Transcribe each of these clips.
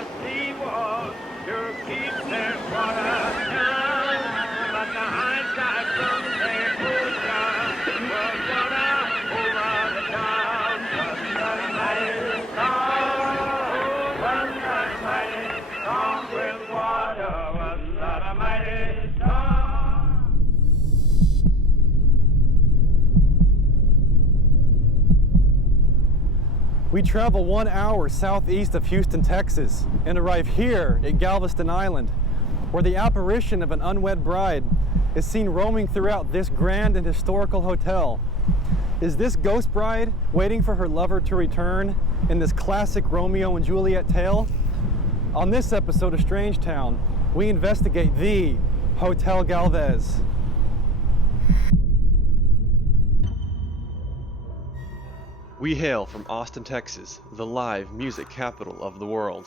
the seawall to keep their water down. But the high tide from their ocean will water over the town. Was the mighty storm, was the mighty storm with water, was the mighty storm. We travel 1 hour southeast of Houston, Texas, and arrive here at Galveston Island, where the apparition of an unwed bride is seen roaming throughout this grand and historical hotel. Is this ghost bride waiting for her lover to return in this classic Romeo and Juliet tale? On this episode of Strange Town, we investigate the Hotel Galvez. We hail from Austin, Texas, the live music capital of the world.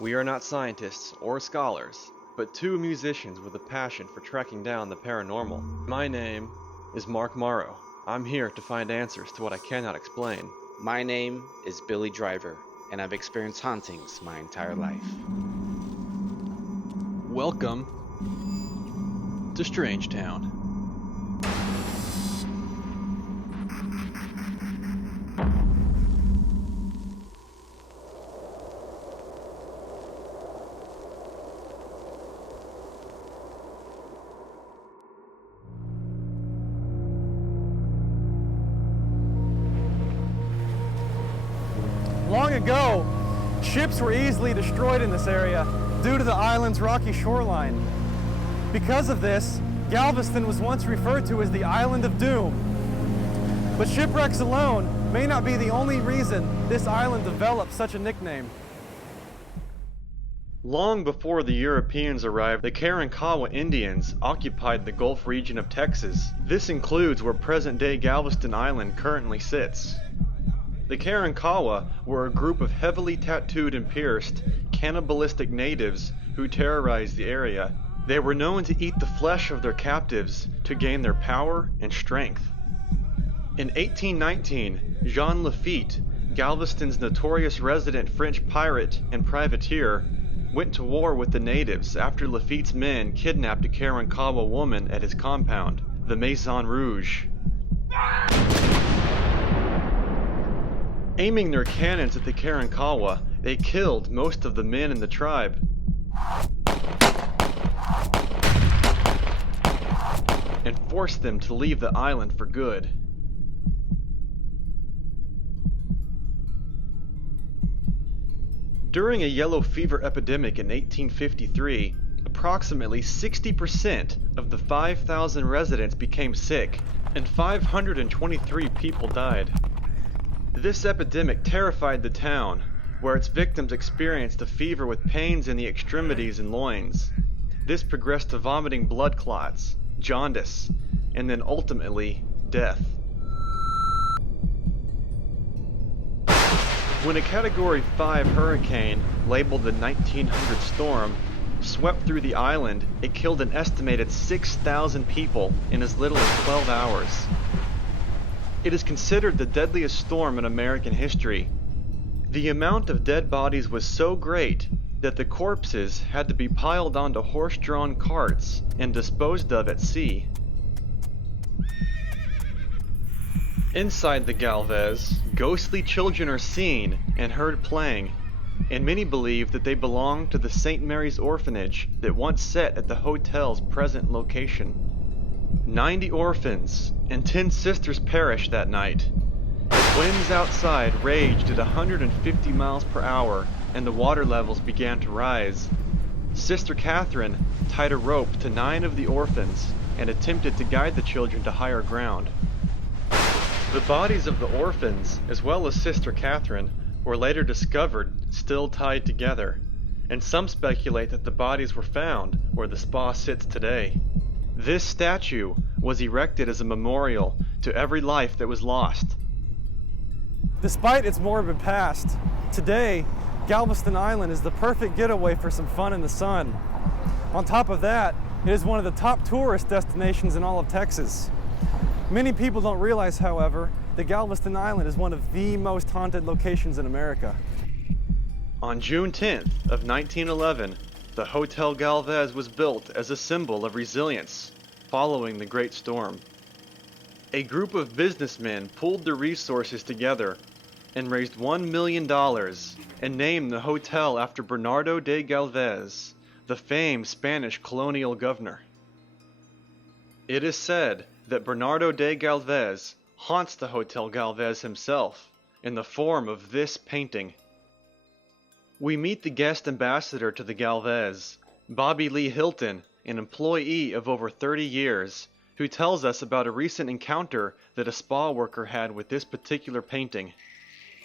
We are not scientists or scholars, but two musicians with a passion for tracking down the paranormal. My name is Mark Morrow. I'm here to find answers to what I cannot explain. My name is Billy Driver, and I've experienced hauntings my entire life. Welcome to Strange Town. Long ago, ships were easily destroyed in this area due to the island's rocky shoreline. Because of this, Galveston was once referred to as the Island of Doom. But shipwrecks alone may not be the only reason this island developed such a nickname. Long before the Europeans arrived, the Karankawa Indians occupied the Gulf region of Texas. This includes where present-day Galveston Island currently sits. The Karankawa were a group of heavily tattooed and pierced, cannibalistic natives who terrorized the area. They were known to eat the flesh of their captives to gain their power and strength. In 1819, Jean Lafitte, Galveston's notorious resident French pirate and privateer, went to war with the natives after Lafitte's men kidnapped a Karankawa woman at his compound, the Maison Rouge. Aiming their cannons at the Karankawa, they killed most of the men in the tribe. And forced them to leave the island for good. During a yellow fever epidemic in 1853, approximately 60% of the 5,000 residents became sick, and 523 people died. This epidemic terrified the town, where its victims experienced a fever with pains in the extremities and loins. This progressed to vomiting blood clots, jaundice, and then ultimately, death. When a Category 5 hurricane, labeled the 1900 storm, swept through the island, it killed an estimated 6,000 people in as little as 12 hours. It is considered the deadliest storm in American history. The amount of dead bodies was so great that the corpses had to be piled onto horse-drawn carts and disposed of at sea. Inside the Galvez, ghostly children are seen and heard playing, and many believe that they belong to the St. Mary's orphanage that once sat at the hotel's present location. 90 orphans and 10 sisters perished that night. The winds outside raged at 150 miles per hour and the water levels began to rise. Sister Catherine tied a rope to 9 of the orphans and attempted to guide the children to higher ground. The bodies of the orphans, as well as Sister Catherine, were later discovered still tied together, and some speculate that the bodies were found where the spa sits today. This statue was erected as a memorial to every life that was lost. Despite its morbid past, today, Galveston Island is the perfect getaway for some fun in the sun. On top of that, it is one of the top tourist destinations in all of Texas. Many people don't realize, however, that Galveston Island is one of the most haunted locations in America. On June 10th of 1911, the Hotel Galvez was built as a symbol of resilience following the Great Storm. A group of businessmen pooled their resources together and raised $1 million and named the hotel after Bernardo de Galvez, the famed Spanish colonial governor. It is said that Bernardo de Galvez haunts the Hotel Galvez himself in the form of this painting. We meet the guest ambassador to the Galvez, Bobby Lee Hilton, an employee of over 30 years, who tells us about a recent encounter that a spa worker had with this particular painting.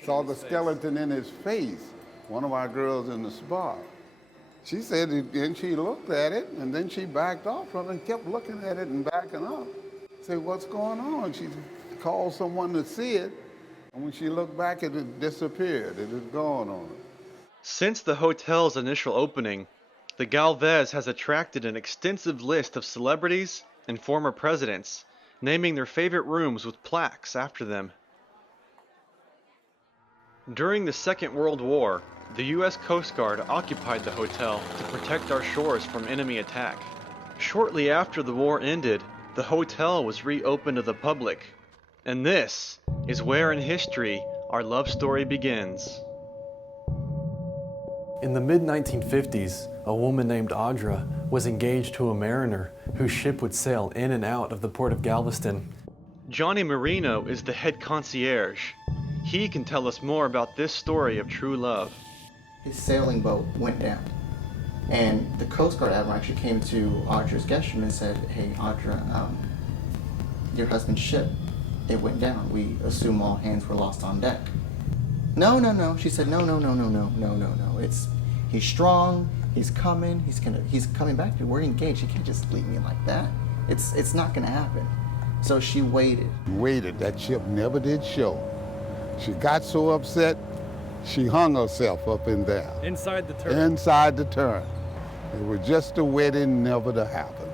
Saw the skeleton in his face, one of our girls in the spa. She said, and she looked at it, and then she backed off from it and kept looking at it and backing up. Said, what's going on? She called someone to see it, and when she looked back, it had disappeared. It had gone on her. Since the hotel's initial opening, the Galvez has attracted an extensive list of celebrities and former presidents, naming their favorite rooms with plaques after them. During the Second World War, the U.S. Coast Guard occupied the hotel to protect our shores from enemy attack. Shortly after the war ended, the hotel was reopened to the public, and this is where in history our love story begins. In the mid-1950s, a woman named Audra was engaged to a mariner whose ship would sail in and out of the port of Galveston. Johnny Marino is the head concierge. He can tell us more about this story of true love. His sailing boat went down, and the Coast Guard admiral actually came to Audra's guest room and said, "Hey, Audra, your husband's ship, it went down. We assume all hands were lost on deck." No. She said, no. He's strong. He's coming. He's coming back. We're engaged. He can't just leave me like that. It's not gonna happen. So she waited. That ship never did show. She got so upset, she hung herself up and down. Inside the turret. Inside the turret. It was just a wedding never to happen.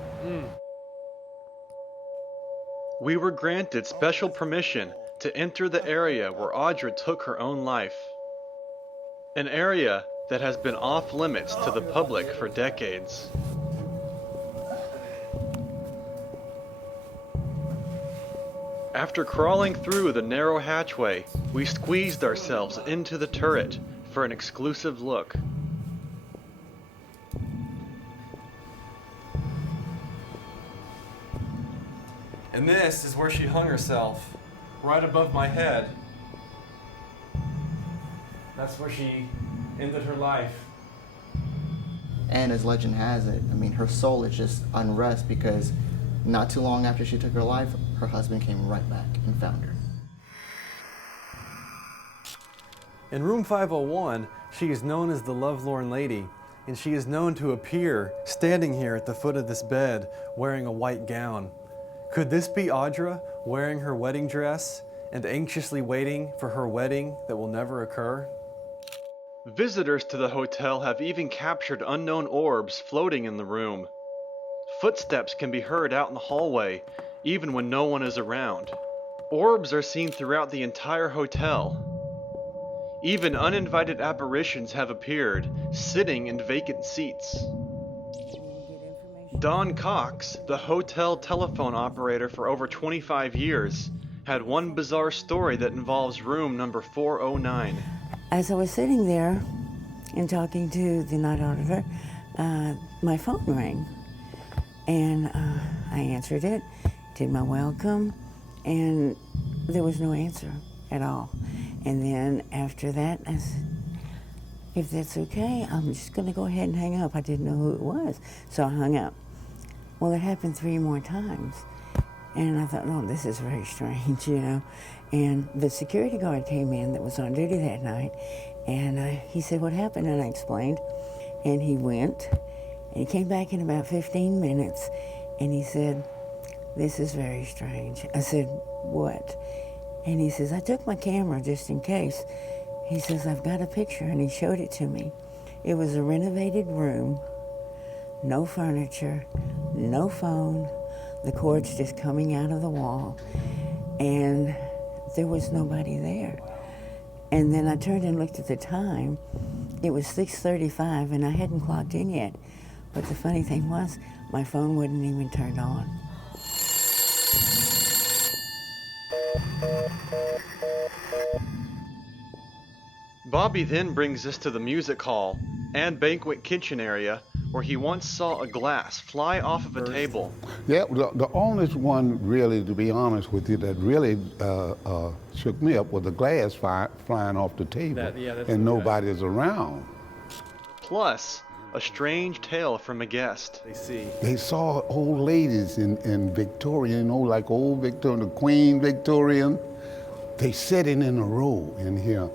We were granted special permission to enter the area where Audra took her own life. An area that has been off limits to the public for decades. After crawling through the narrow hatchway, we squeezed ourselves into the turret for an exclusive look. And this is where she hung herself, right above my head. That's where she ended her life. And as legend has it, I mean, her soul is just unrest because not too long after she took her life, her husband came right back and found her. In room 501, she is known as the Lovelorn Lady, and she is known to appear standing here at the foot of this bed wearing a white gown. Could this be Audra wearing her wedding dress and anxiously waiting for her wedding that will never occur? Visitors to the hotel have even captured unknown orbs floating in the room. Footsteps can be heard out in the hallway, even when no one is around. Orbs are seen throughout the entire hotel. Even uninvited apparitions have appeared, sitting in vacant seats. Don Cox, the hotel telephone operator for over 25 years, had one bizarre story that involves room number 409. As I was sitting there and talking to the night auditor, my phone rang. And I answered it, did my welcome, and there was no answer at all. And then after that, I said, if that's okay, I'm just gonna go ahead and hang up. I didn't know who it was, so I hung up. Well, it happened 3 more times. And I thought, oh, this is very strange, you know. And the security guard came in that was on duty that night, and he said, what happened? And I explained. And he went, and he came back in about 15 minutes, and he said, this is very strange. I said, what? And he says, I took my camera just in case. He says, I've got a picture, and he showed it to me. It was a renovated room, no furniture, no phone, the cords just coming out of the wall, and there was nobody there. And then I turned and looked at the time, It was 6:35 and I hadn't clocked in yet. But the funny thing was, my phone wouldn't even turn on. Bobby then brings us to the music hall and banquet kitchen area where he once saw a glass fly off of a table. Yeah, the only one really, to be honest with you, that really shook me up was the glass flying off the table and nobody's around. Plus, a strange tale from a guest. They saw old ladies in Victoria, you know, like old Victorian, the Queen Victorian. They sitting in a row in here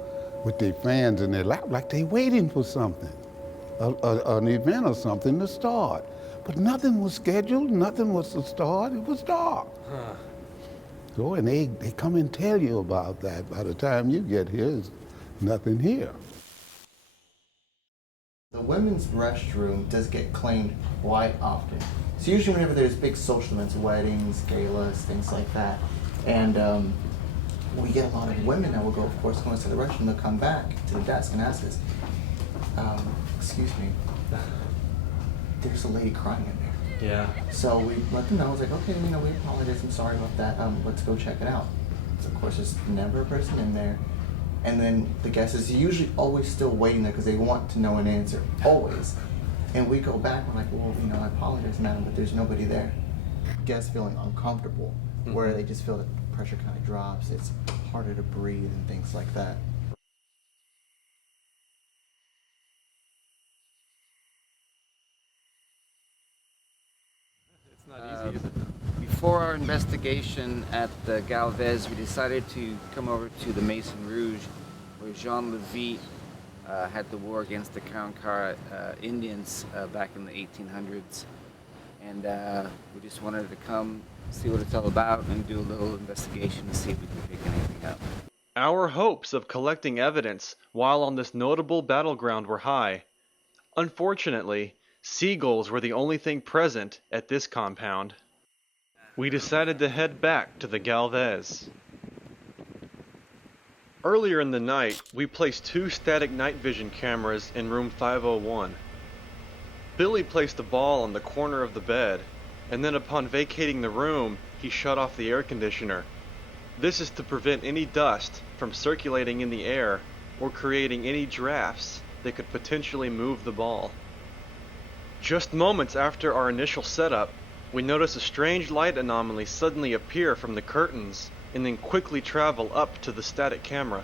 with their fans in their lap, like they waiting for something, an event or something to start. But nothing was scheduled, nothing was to start, it was dark. So, and they come and tell you about that. By the time you get here, there's nothing here. The women's restroom does get claimed quite often. So usually whenever there's big social events, weddings, galas, things like that, and we get a lot of women that will go, of course, go into the restroom, they'll come back to the desk and ask us, excuse me, there's a lady crying in there. Yeah. So we let them know. I was like, okay, we apologize, I'm sorry about that, let's go check it out. So of course, there's never a person in there. And then the guest is usually always still waiting there because they want to know an answer, always. And we go back, we're like, well, I apologize, madam, but there's nobody there. Guests feeling uncomfortable, where they just feel the pressure kind of drops, it's harder to breathe and things like that. It's not easy, is it? Before our investigation at the Galvez, we decided to come over to the Maison Rouge, where Jean Levis had the war against the Karankawa Indians back in the 1800s. And we just wanted to come see what it's all about and do a little investigation to see if we can pick anything up. Our hopes of collecting evidence while on this notable battleground were high. Unfortunately, seagulls were the only thing present at this compound. We decided to head back to the Galvez. Earlier in the night, we placed 2 static night vision cameras in room 501. Billy placed a ball on the corner of the bed, and then upon vacating the room, he shut off the air conditioner. This is to prevent any dust from circulating in the air or creating any drafts that could potentially move the ball. Just moments after our initial setup, we notice a strange light anomaly suddenly appear from the curtains and then quickly travel up to the static camera.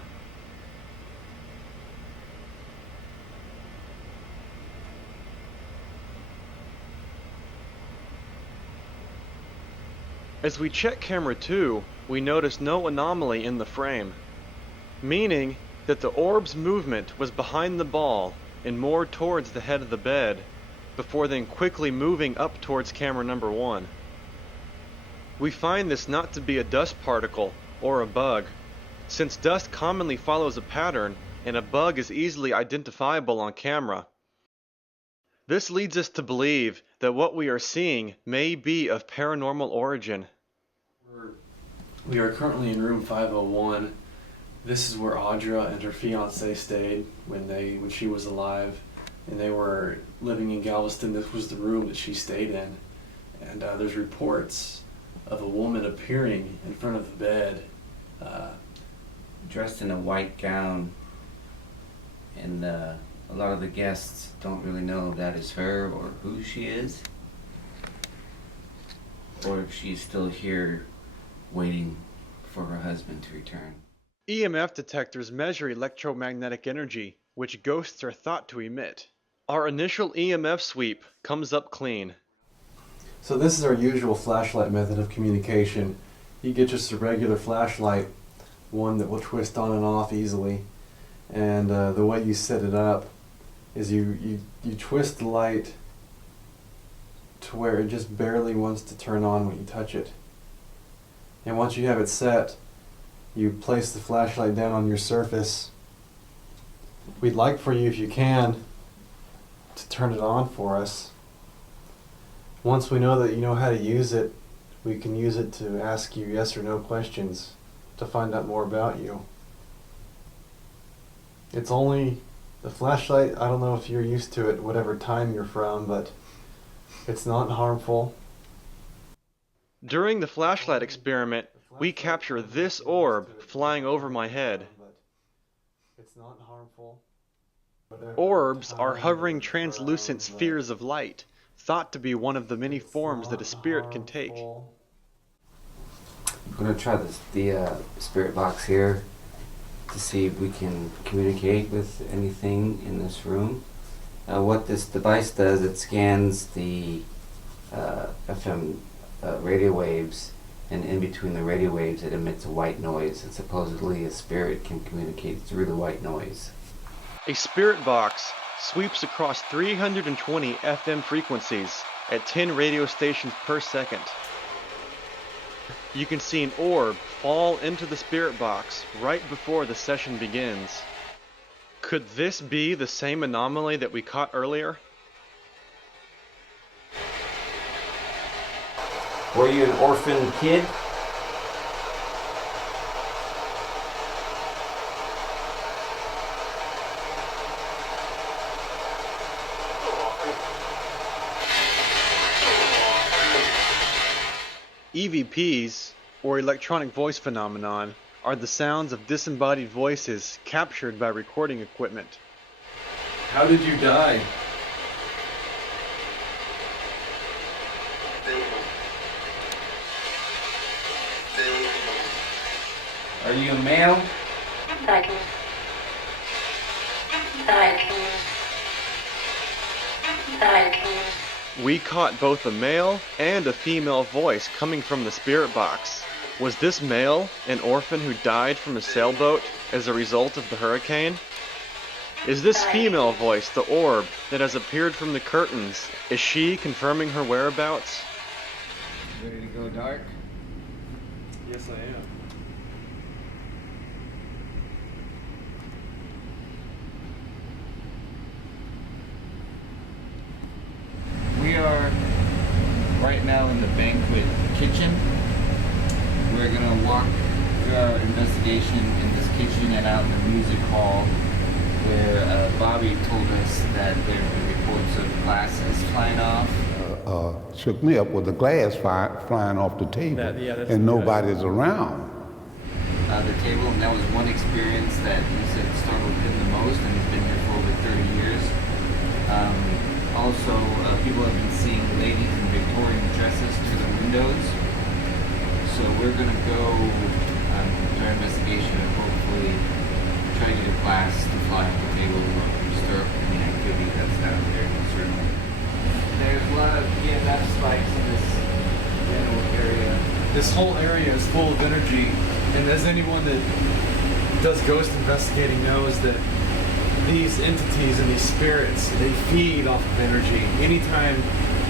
As we check camera 2, we notice no anomaly in the frame, meaning that the orb's movement was behind the ball and more towards the head of the bed, before then quickly moving up towards camera number 1. We find this not to be a dust particle or a bug, since dust commonly follows a pattern and a bug is easily identifiable on camera. This leads us to believe that what we are seeing may be of paranormal origin. We are currently in room 501. This is where Audra and her fiance stayed when she was alive, and they were living in Galveston. This was the room that she stayed in, and there's reports of a woman appearing in front of the bed, Dressed in a white gown, and a lot of the guests don't really know if that is her or who she is, or if she's still here waiting for her husband to return. EMF detectors measure electromagnetic energy, which ghosts are thought to emit. Our initial EMF sweep comes up clean. So this is our usual flashlight method of communication. You get just a regular flashlight, one that will twist on and off easily. And the way you set it up is you twist the light to where it just barely wants to turn on when you touch it. And once you have it set, you place the flashlight down on your surface. We'd like for you, if you can, to turn it on for us. Once we know that you know how to use it, we can use it to ask you yes or no questions to find out more about you. It's only The flashlight, I don't know if you're used to it, whatever time you're from, but it's not harmful. During the flashlight experiment, we capture this orb flying over my head. It's not harmful. Orbs are hovering translucent spheres of light, thought to be one of the many forms that a spirit can take. I'm going to try the spirit box here to see if we can communicate with anything in this room. What this device does, it scans the FM radio waves, and in between the radio waves it emits a white noise, and supposedly a spirit can communicate through the white noise. A spirit box sweeps across 320 FM frequencies at 10 radio stations per second. You can see an orb fall into the spirit box right before the session begins. Could this be the same anomaly that we caught earlier? Were you an orphan kid? EVPs, or electronic voice phenomenon, are the sounds of disembodied voices captured by recording equipment. How did you die? Are you a male? We caught both a male and a female voice coming from the spirit box. Was this male an orphan who died from a sailboat as a result of the hurricane? Is this female voice the orb that has appeared from the curtains? Is she confirming her whereabouts? Ready to go dark? Yes, I am. We are right now in the Banquet kitchen. We're gonna walk through our investigation in this kitchen and out in the music hall where Bobby told us that there were reports of glasses flying off. Shook me up with the glass flying off the table, and nobody's around. The table, and that was one experience that he said startled him the most, and he's been here for over 30 years. Also, people have been seeing ladies in Victorian dresses through the windows. So we're going to go do our investigation and hopefully try to get a glass to fly off the table or stir up any activity that's down there in this room. There's a lot of EMF spikes in this general area. This whole area is full of energy, and as anyone that does ghost investigating knows that these entities and these spirits, they feed off of energy. Anytime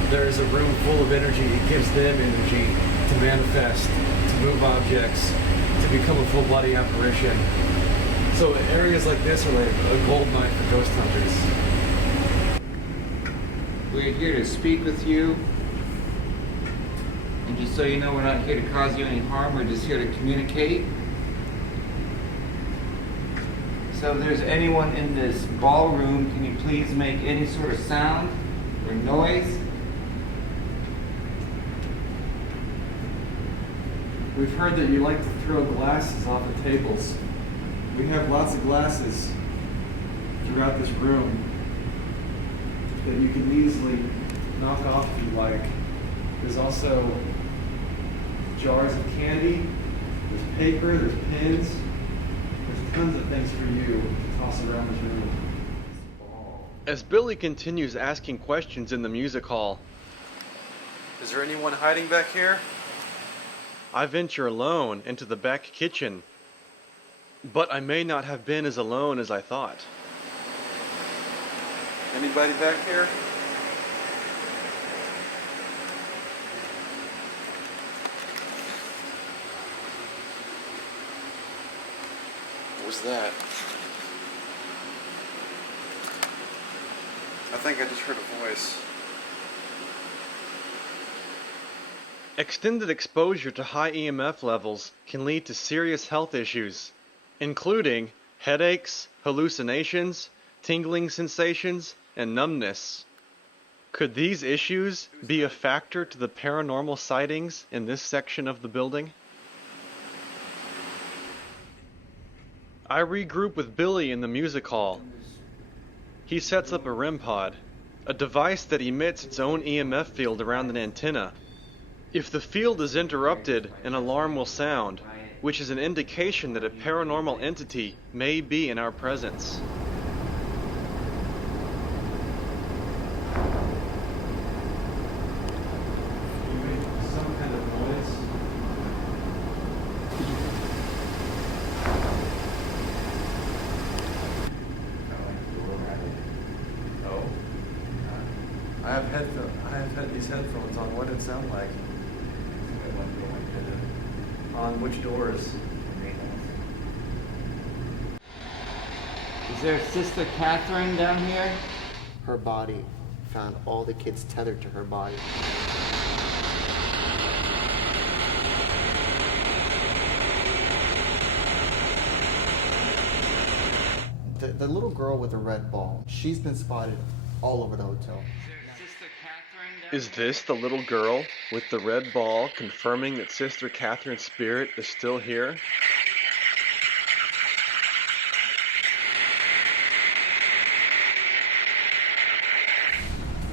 there is a room full of energy, it gives them energy to manifest, to move objects, to become a full body apparition. So areas like this are like a gold mine for ghost hunters. We're here to speak with you. And just so you know, we're not here to cause you any harm, we're just here to communicate. So if there's anyone in this ballroom, can you please make any sort of sound or noise? We've heard that you like to throw glasses off of tables. We have lots of glasses throughout this room that you can easily knock off if you like. There's also jars of candy, there's paper, there's pins, there's tons of things for you to toss around this room. As Billy continues asking questions in the music hall, Is there anyone hiding back here? I venture alone into the back kitchen, but I may not have been as alone as I thought. Anybody back here? What was that? I think I just heard a voice. Extended exposure to high EMF levels can lead to serious health issues, including headaches, hallucinations, tingling sensations, and numbness. Could these issues be a factor to the paranormal sightings in this section of the building? I regroup with Billy in the music hall. He sets up a REM pod, a device that emits its own EMF field around an antenna. If the field is interrupted, an alarm will sound, which is an indication that a paranormal entity may be in our presence. Some kind of noise. Oh. I have had these headphones on. What did it sound like? On which doors? Is there Sister Catherine down here? Her body found all the kids tethered to her body. The little girl with the red ball, she's been spotted all over the hotel. Is this the little girl with the red ball confirming that Sister Catherine's spirit is still here?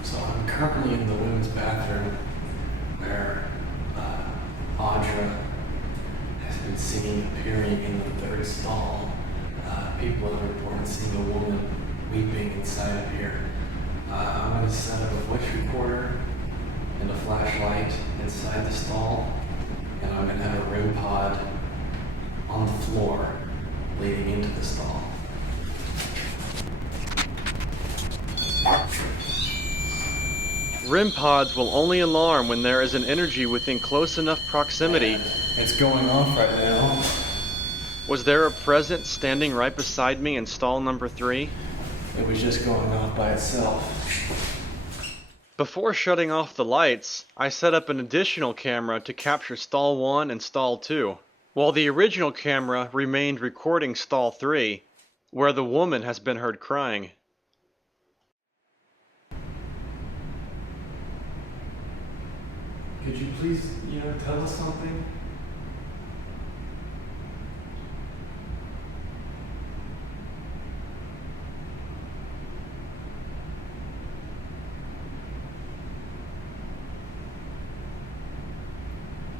So I'm currently in the women's bathroom where Audra has been seen appearing in the third stall. People have reported seeing a woman weeping inside of here. I'm going to set up a voice recorder and a flashlight inside the stall, and I'm going to have a REM pod on the floor leading into the stall. REM pods will only alarm when there is an energy within close enough proximity. It's going off right now. Was there a presence standing right beside me in stall number 3? It was just going off by itself. Before shutting off the lights, I set up an additional camera to capture stall 1 and stall 2, while the original camera remained recording stall 3, where the woman has been heard crying. Could you please, tell us something?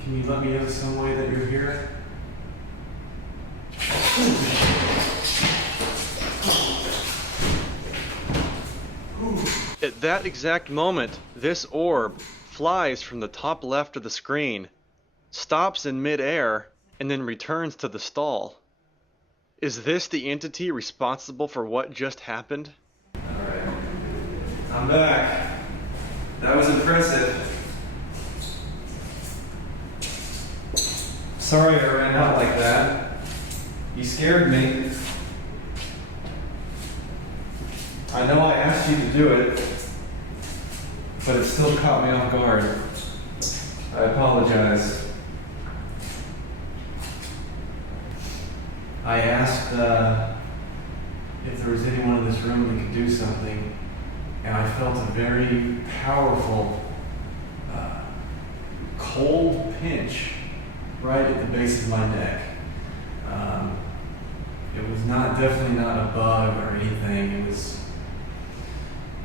Can you let me know some way that you're here? At that exact moment, this orb flies from the top left of the screen, stops in mid-air, and then returns to the stall. Is this the entity responsible for what just happened? Alright. I'm back. That was impressive. Sorry I ran out like that. You scared me. I know I asked you to do it, but it still caught me off guard. I apologize. I asked if there was anyone in this room that could do something, and I felt a very powerful, cold pinch right at the base of my neck. It was definitely not a bug or anything.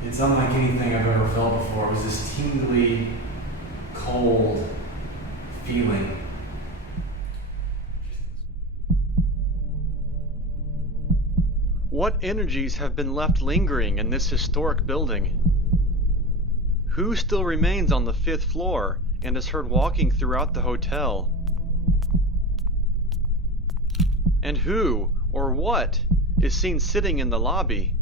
It's unlike anything I've ever felt before. It was this tingly, cold feeling. What energies have been left lingering in this historic building? Who still remains on the 5th floor and is heard walking throughout the hotel? And who, or what, is seen sitting in the lobby?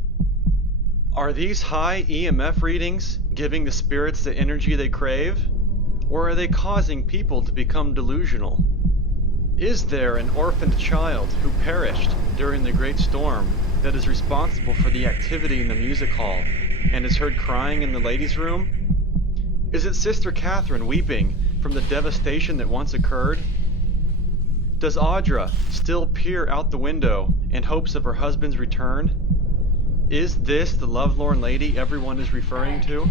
Are these high EMF readings giving the spirits the energy they crave? Or are they causing people to become delusional? Is there an orphaned child who perished during the Great Storm that is responsible for the activity in the music hall and is heard crying in the ladies' room? Is it Sister Catherine weeping from the devastation that once occurred? Does Audra still peer out the window in hopes of her husband's return? Is this the Lovelorn lady everyone is referring to?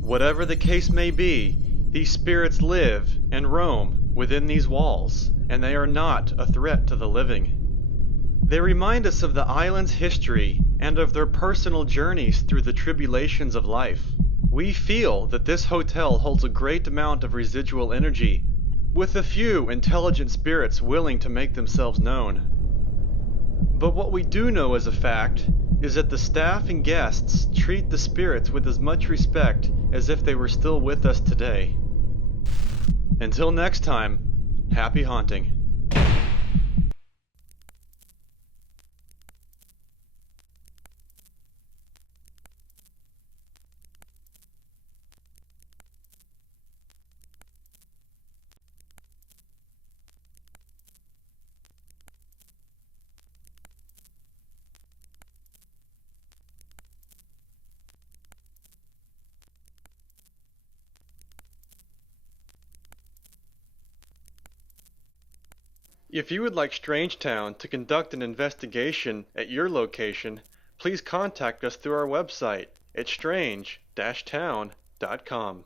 Whatever the case may be, these spirits live and roam within these walls, and they are not a threat to the living. They remind us of the island's history and of their personal journeys through the tribulations of life. We feel that this hotel holds a great amount of residual energy, with a few intelligent spirits willing to make themselves known. But what we do know as a fact is that the staff and guests treat the spirits with as much respect as if they were still with us today. Until next time, happy haunting. If you would like Strangetown to conduct an investigation at your location, please contact us through our website at strange-town.com.